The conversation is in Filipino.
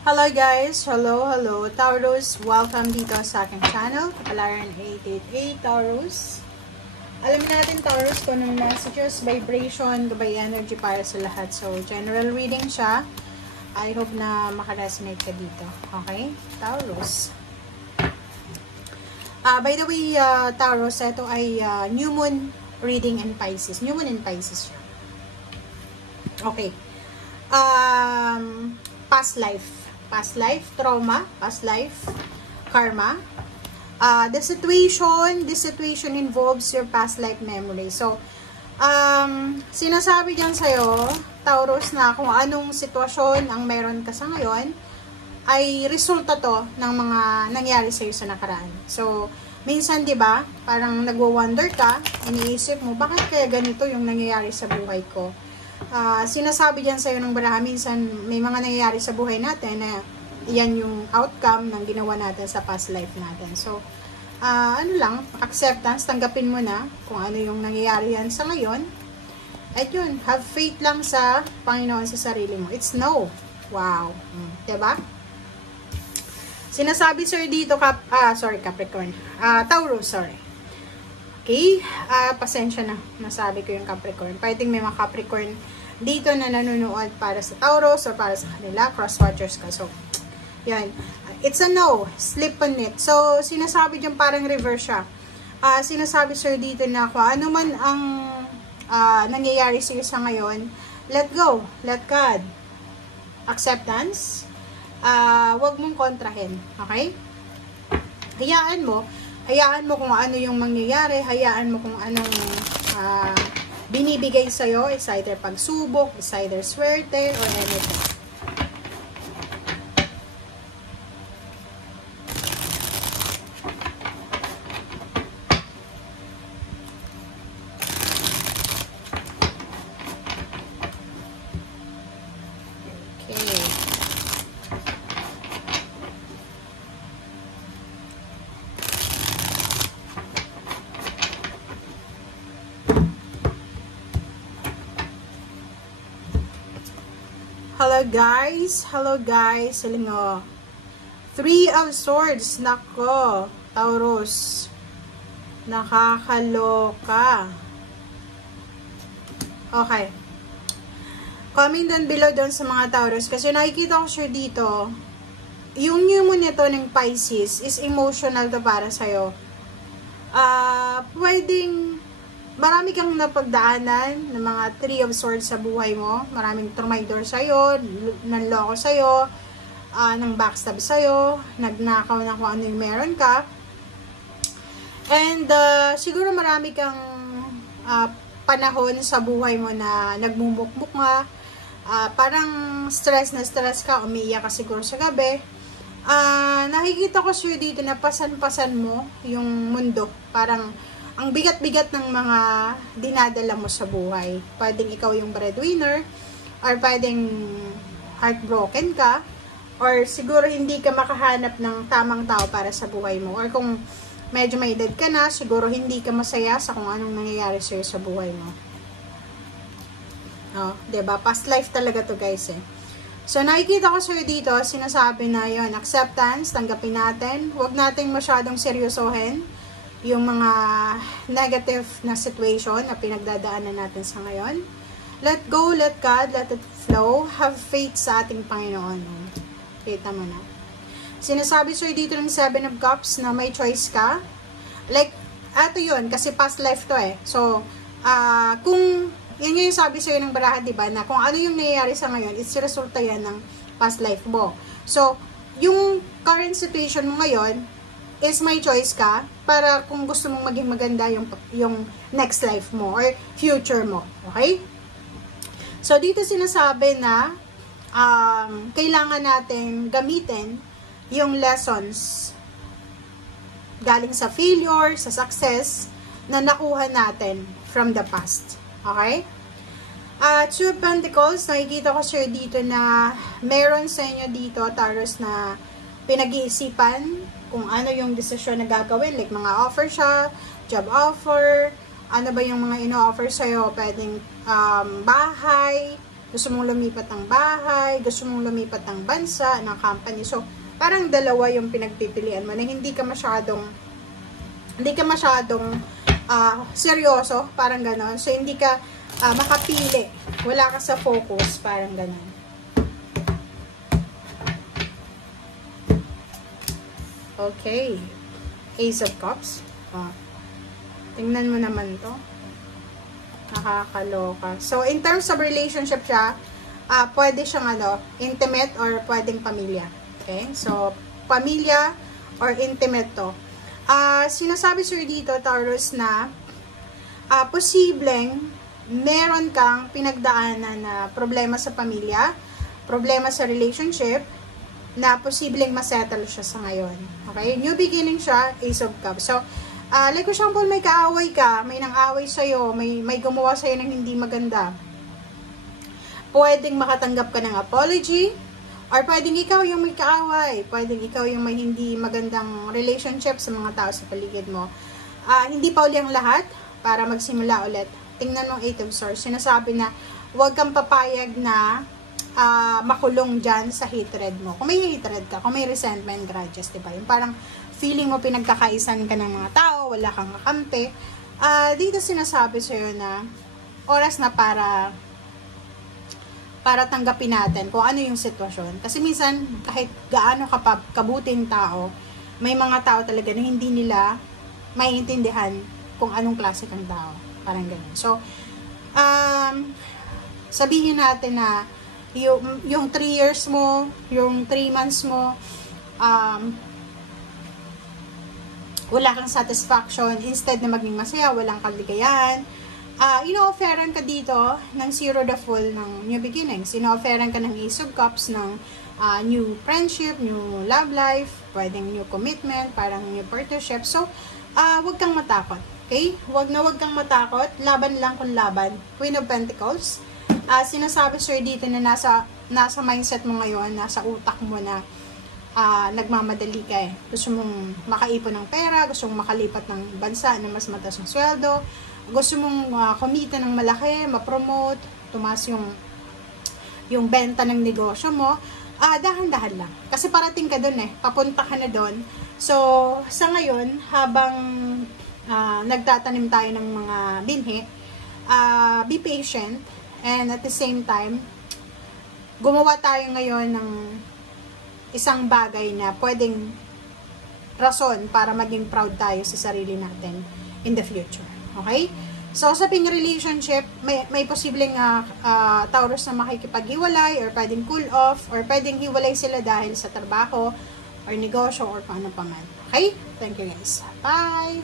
Hello guys! Hello! Taurus, welcome dito sa aking channel, Kapalaran 888 Taurus. Alam natin Taurus kung anong messages, vibration, gabay energy para sa lahat. So, general reading siya. I hope na makaresonate ka dito. Okay? Taurus. By the way, Taurus, ito ay New Moon reading in Pisces. New Moon in Pisces siya. Okay. Past life, trauma, past life, karma. This situation involves your past life memory. So, sinasabi dyan sa'yo, Taurus, na kung anong sitwasyon ang meron ka sa ngayon, ay resulta to ng mga nangyari sa'yo sa nakaraan. So, minsan, di ba, parang nagwo-wonder ka, iniisip mo, bakit kaya ganito yung nangyayari sa buhay ko? Sinasabi dyan sa'yo ng baraha, minsan may mga nangyayari sa buhay natin na yan yung outcome ng ginawa natin sa past life natin. So, acceptance, tanggapin mo na kung ano yung nangyayari yan sa ngayon. At yun, have faith lang sa Panginoon sa sarili mo. It's no. Wow. Diba? Sinasabi sir dito, Capricorn. Taurus, sorry. Okay, pasensya na, nasabi ko yung Capricorn. Pwedeng may mga Capricorn dito na nanonood para sa Taurus o para sa kanila, cross-watchers ka. So, yan. It's a no, slip on it. So, sinasabi dyan parang reverse siya. Sinasabi sir dito na kung ano man ang nangyayari sa'yo sa ngayon, let go, let God. Acceptance, wag mong kontrahin. Okay? Hayaan mo kung ano yung mangyayari, hayaan mo kung anong binibigay sa'yo, is either pagsubok, is either swerte, or anything. Hello guys, Salingo. 3 of Swords, nako, Taurus. Nakakaloka. Okay. Comment down below doon sa mga Taurus, kasi nakikita ko siya dito, yung new moon nito ng Pisces is emotional to para sa'yo. Pwedeng marami kang napagdaanan ng mga 3 of Swords sa buhay mo. Maraming trumaydor sa'yo, nanloko sa'yo, nang backstab sa'yo, nagnakaw na kung ano yung meron ka. And siguro marami kang panahon sa buhay mo na nagmumukmuk nga. Parang stress na stress ka, umiiyak ka siguro sa gabi. Nakikita ko siya dito na pasan-pasan mo yung mundo. Parang ang bigat-bigat ng mga dinadala mo sa buhay. Pwedeng ikaw yung breadwinner, or pwedeng heartbroken ka, or siguro hindi ka makahanap ng tamang tao para sa buhay mo. Or kung medyo may edad ka na, siguro hindi ka masaya sa kung anong nangyayari sa'yo sa buhay mo. Diba? Past life talaga to guys eh. So, nakikita ko sa'yo dito, sinasabi na yon, acceptance, tanggapin natin. Huwag nating masyadong seryosohin yung mga negative na situation na pinagdadaanan natin sa ngayon. Let go, let God, let it flow. Have faith sa ating Panginoon. Kita mo na. Sinasabi sa'yo dito ng 7 of Cups na may choice ka. Like, ato yun, kasi past life to eh. So, kung, yan yung sabi sa'yo ng baraha, diba, na kung ano yung nangyayari sa ngayon, it's resulta yan ng past life mo. So, yung current situation mo ngayon, is may choice ka para kung gusto mong maging maganda yung next life mo or future mo. Okay? So, dito sinasabi na kailangan natin gamitin yung lessons galing sa failure, sa success na nakuha natin from the past. Okay? 2 of Pentacles, nakikita ko sir dito na meron sa inyo dito, Taurus, na pinag-iisipan kung ano yung desisyon na gagawin, like mga offer siya, job offer, ano ba yung mga ino-offer sa'yo, pwedeng bahay, gusto mong lumipat ng bahay, gusto mong lumipat ng bansa, ng company. So, parang dalawa yung pinagpipilian mo na hindi ka masyadong seryoso, parang ganon. So, hindi ka makapili. Wala ka sa focus, parang ganon. Okay. Ace of Cups. Tingnan mo naman to. Nakakaloka. So, in terms of relationship siya, pwede siyang intimate or pwedeng pamilya. Okay? So, pamilya or intimate to. Sinasabi sir dito, Taurus, na posibleng meron kang pinagdaanan na problema sa pamilya, problema sa relationship, na posibleng masettle siya sa ngayon. Okay? New beginning siya, Ace of Cups. So, like for example, may kaaway ka, may nang-away sa'yo, may gumawa sa'yo ng hindi maganda. Pwedeng makatanggap ka ng apology, or pwedeng ikaw yung may kaaway, pwedeng ikaw yung may hindi magandang relationship sa mga tao sa paligid mo. Hindi pa uli ang lahat para magsimula ulit. Tingnan mong 8 of Swords. Sinasabi na huwag kang papayag na makulong dyan sa hatred mo. Kung may hatred ka, kung may resentment, grudges, diba? Yung parang feeling mo pinagkakaisan ka ng mga tao, wala kang kakampi. Dito sinasabi sa'yo na oras na para tanggapin natin kung ano yung sitwasyon. Kasi minsan, kahit gaano kabuting tao, may mga tao talaga na hindi nila maiintindihan kung anong klase kang tao. Parang ganun. So, sabihin natin na yung 3 years mo, yung 3 months mo, wala kang satisfaction, instead na maging masaya, walang kaligayahan, ino-offeran ka dito ng Zero the Fool ng New Beginnings. Ino-offeran ka ng Ace of Cups ng new friendship, new love life, pwedeng new commitment, parang new partnership. So, wag kang matakot. Okay? Wag kang matakot. Laban lang kung laban. Queen of Pentacles. Sinasabi sir dito na nasa mindset mo ngayon, nasa utak mo na nagmamadali ka eh. Gusto mong makaipon ng pera, gusto mong makalipat ng bansa na mas mataas ng sweldo, gusto mong kumita ng malaki, ma-promote, tumaas yung benta ng negosyo mo, dahan-dahan lang. Kasi parating ka dun eh, papunta ka na dun. So, sa ngayon, habang nagtatanim tayo ng mga binhi, be patient, and at the same time, gumawa tayo ngayon ng isang bagay na pwedeng rason para maging proud tayo sa sarili natin in the future. Okay? So, sa ping relationship, may posibleng Taurus na makikipaghiwalay or pwedeng cool off or pwedeng hiwalay sila dahil sa trabaho or negosyo or kung ano pa man. Okay? Thank you guys. Bye!